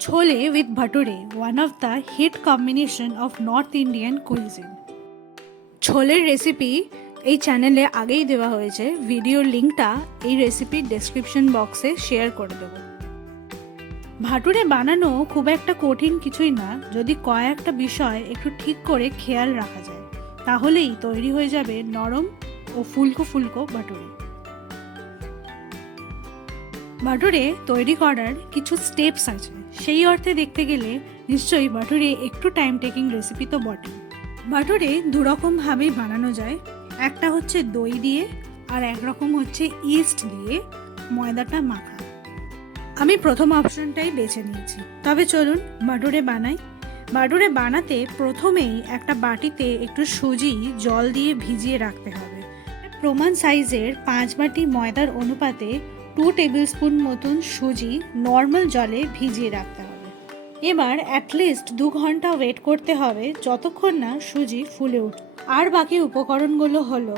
Chole with bhature, one of the hit combination of North Indian cuisine. ছোলের recipe এই চ্যানেলে আগেই দেওয়া হয়েছে, ভিডিওর লিঙ্কটা এই রেসিপির ডেসক্রিপশন বক্সে শেয়ার করে দেবো। ভাটুরে বানানো খুব একটা কঠিন কিছুই না, যদি কয়েকটা বিষয় একটু ঠিক করে খেয়াল রাখা যায়, তাহলেই তৈরি হয়ে যাবে নরম ও ফুলকো ফুলকো ভাটুরে। ভাটুরে তৈরি করার কিছু স্টেপস আছে, সেই অর্থে দেখতে গেলে নিশ্চয়ই ভাটুরে একটু টাইম টেকিং রেসিপি তো বটে। ভাটুরে দুরকমভাবেই বানানো যায়, একটা হচ্ছে দই দিয়ে আর একরকম হচ্ছে ইস্ট দিয়ে ময়দাটা মাখা। আমি প্রথম অপশনটাই বেছে নিয়েছি। তবে চলুন ভাটুরে বানাই। ভাটুরে বানাতে প্রথমেই একটা বাটিতে একটু সুজি জল দিয়ে ভিজিয়ে রাখতে হবে। প্রমাণ সাইজের 5 বাটি ময়দার অনুপাতে 2 টেবিল স্পুন মতন সুজি নর্মাল জলে ভিজিয়ে রাখতে হবে। এবার অ্যাটলিস্ট 2 ঘন্টা ওয়েট করতে হবে যতক্ষণ না সুজি ফুলে উঠে। আর বাকি উপকরণগুলো হলো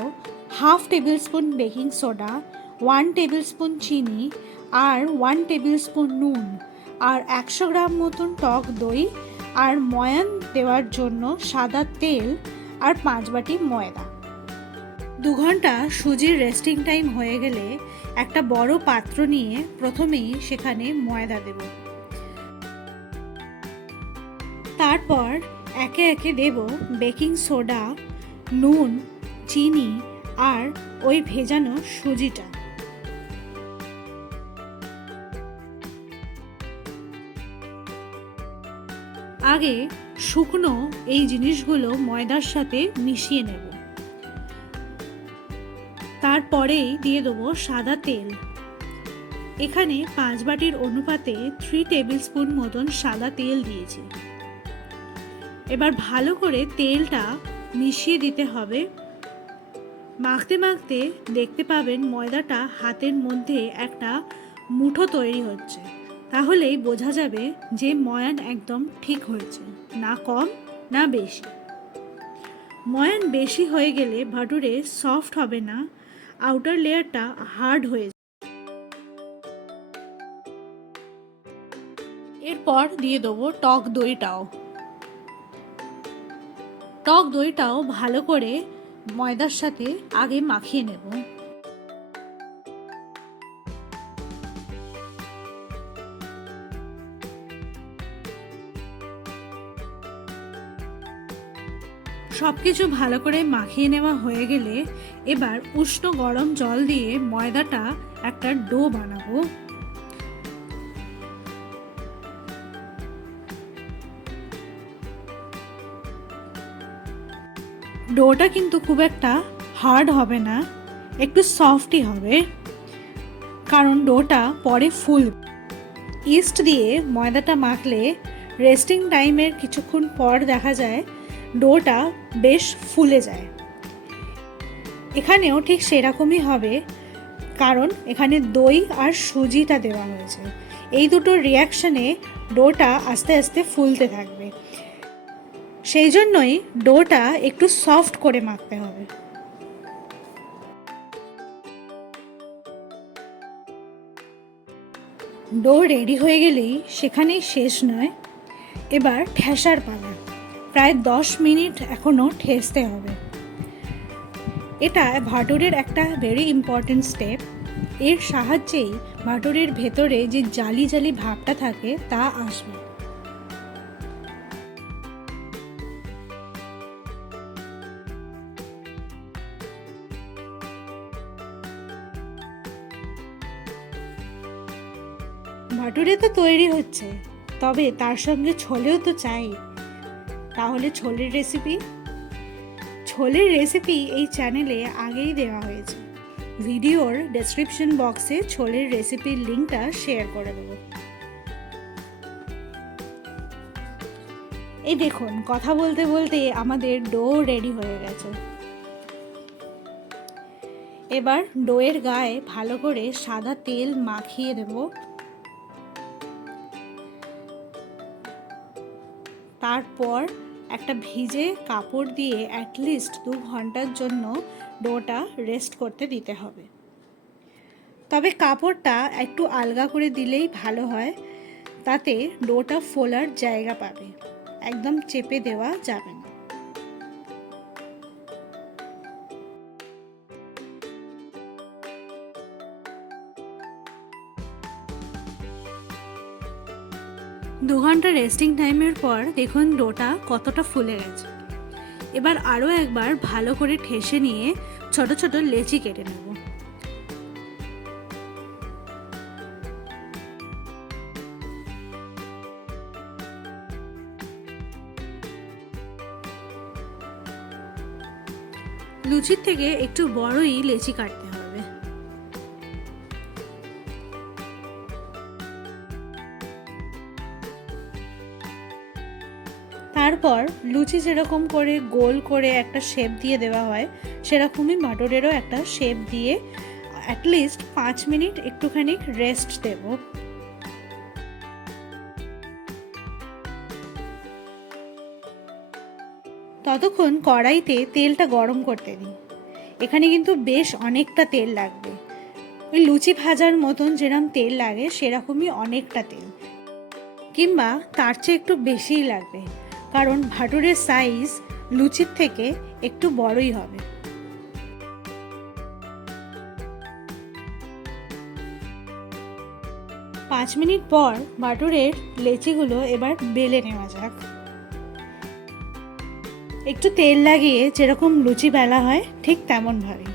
half table spoon baking soda, 1 table spoon চিনি আর 1 টেবিল স্পুন নুন আর 100 গ্রাম মতন টক দই আর ময়ান দেওয়ার জন্য সাদা তেল আর 5 বাটি ময়দা। 2 ঘন্টা সুজির রেস্টিং টাইম হয়ে গেলে একটা বড় পাত্র নিয়ে প্রথমেই সেখানে ময়দা দেব। তারপর একে একে দেব বেকিং সোডা, নুন, চিনি আর ওই ভেজানো সুজিটা। আগে শুকনো এই জিনিসগুলো ময়দার সাথে মিশিয়ে নেব। তারপরেই দিয়ে দেবো সাদা তেল। এখানে 5 বাটির অনুপাতে 3 টেবিল স্পুন মতন সাদা তেল দিয়েছি। এবার ভালো করে তেলটা মিশিয়ে দিতে হবে। মাখতে মাখতে দেখতে পাবেন ময়দাটা হাতের মধ্যে একটা মুঠো তৈরি হচ্ছে, তাহলেই বোঝা যাবে যে ময়ান একদম ঠিক হয়েছে, না কম না বেশি। ময়ান বেশি হয়ে গেলে ভাটুরে সফট হবে না, আউটার লেয়ারটা হার্ড হয়ে যাবে। এরপর দিয়ে দেবো টক দইটাও। টক দইটাও ভালো করে ময়দার সাথে আগে মাখিয়ে নেব। সবকিছু ভালো করে মাখিয়ে নেওয়া হয়ে গেলে এবার উষ্ণ গরম জল দিয়ে ময়দাটা একটা ডো বানাবো। ডোটা কিন্তু খুব একটা হার্ড হবে না, একটু সফটই হবে, কারণ ডোটা পরে ফুল। ইস্ট দিয়ে ময়দাটা মাখলে রেস্টিং টাইমের কিছুক্ষণ পর দেখা যায় ডোটা বেশ ফুলে যায়। এখানেও ঠিক সেরকমই হবে, কারণ এখানে দই আর সুজিটা দেওয়া হয়েছে। এই দুটোর রিয়াকশানে ডোটা আস্তে আস্তে ফুলতে থাকবে, সেই জন্যই ডোটা একটু সফট করে মাখতে হবে। ডো রেডি হয়ে গেলেই সেখানেই শেষ নয়, এবার ঠেসার পালা। প্রায় 10 মিনিট এখনও ঠেসতে হবে। এটা ভাটুরের একটা ভেরি ইম্পর্টেন্ট স্টেপ। এর সাহায্যেই ভাটুরের ভেতরে যে জালি জালি ভাবটা থাকে তা আসবে। ভাটুরে তো তৈরি হচ্ছে, তবে তার সঙ্গে ছোলেও তো চাই। তাহলে ছোলের রেসিপি এই চ্যানেলে আগেই দেওয়া হয়েছে, ভিডিওর ডেসক্রিপশন বক্সে ছোলের রেসিপির লিঙ্কটা শেয়ার করে দেবো। এই দেখুন, কথা বলতে বলতে আমাদের ডো রেডি হয়ে গেছে। এবার ডোয়ের গায়ে ভালো করে সাদা তেল মাখিয়ে দেব। তারপর একটা ভিজে কাপড় দিয়ে অ্যাটলিস্ট 2 ঘন্টার জন্য ডোটা রেস্ট করতে দিতে হবে। তবে কাপড়টা একটু আলগা করে দিলেই ভালো হয়, তাতে ডোটা ফোলার জায়গা পাবে, একদম চেপে দেওয়া যাবে না। দু ঘন্টা রেস্টিং টাইমের পর দেখুন ডোটা কতটা ফুলে গেছে। এবার আরও একবার ভালো করে ঠেসে নিয়ে ছোট ছোট লেচি কেটে নেব। লুচির থেকে একটু বড়ই লেচি কাটতে হবে। তারপর লুচি যেরকম করে গোল করে একটা শেপ দিয়ে দেওয়া হয়, সেরকমই মটরেরও একটা শেপ দিয়ে অ্যাটলিস্ট 5 মিনিট একটুখানি রেস্ট দেব। ততক্ষণ কড়াইতে তেলটা গরম করতে দিই। এখানে কিন্তু বেশ অনেকটা তেল লাগবে, ওই লুচি ভাজার মতন যেরকম তেল লাগে সেরকমই অনেকটা তেল, কিংবা তার চেয়ে একটু বেশিই লাগবে, কারণ ভাটুরের সাইজ লুচির থেকে একটু বড়ই হবে। পাঁচ মিনিট পর ভাটুরের লেচিগুলো এবার বেলে নেওয়া যাক। একটু তেল লাগিয়ে যেরকম লুচি বেলা হয় ঠিক তেমন ভাবে।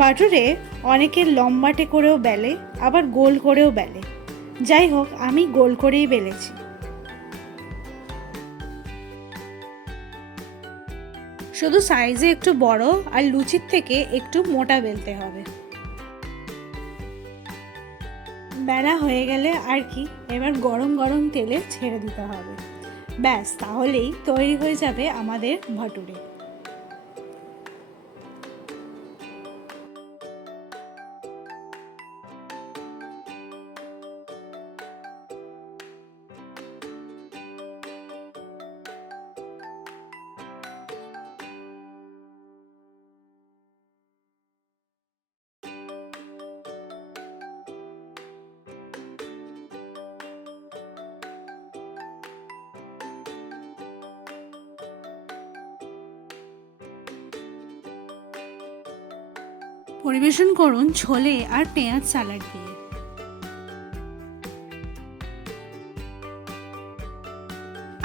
ভাটুরে অনেকে লম্বাটে করেও বেলে, আবার গোল করেও বেলে। যাই হোক, আমি গোল করেই বেলেছি। শুধু সাইজে একটু বড় আর লুচির থেকে একটু মোটা বেলতে হবে। বেলা হয়ে গেলে আর কি, এবার গরম গরম তেলে ছেড়ে দিতে হবে। ব্যাস, তাহলেই তৈরি হয়ে যাবে আমাদের ভাটুরে। পরিবেশন করুন ছোলে আর পেঁয়াজ সালাড দিয়ে।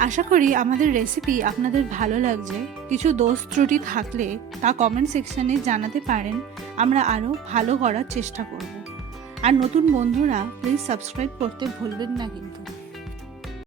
আশা করি আমাদের রেসিপি আপনাদের ভালো লাগছে। কিছু দোষ ত্রুটি থাকলে তা কমেন্ট সেকশনে জানাতে পারেন, আমরা আরও ভালো করার চেষ্টা করব। আর নতুন বন্ধুরা প্লিজ সাবস্ক্রাইব করতে ভুলবেন না কিন্তু।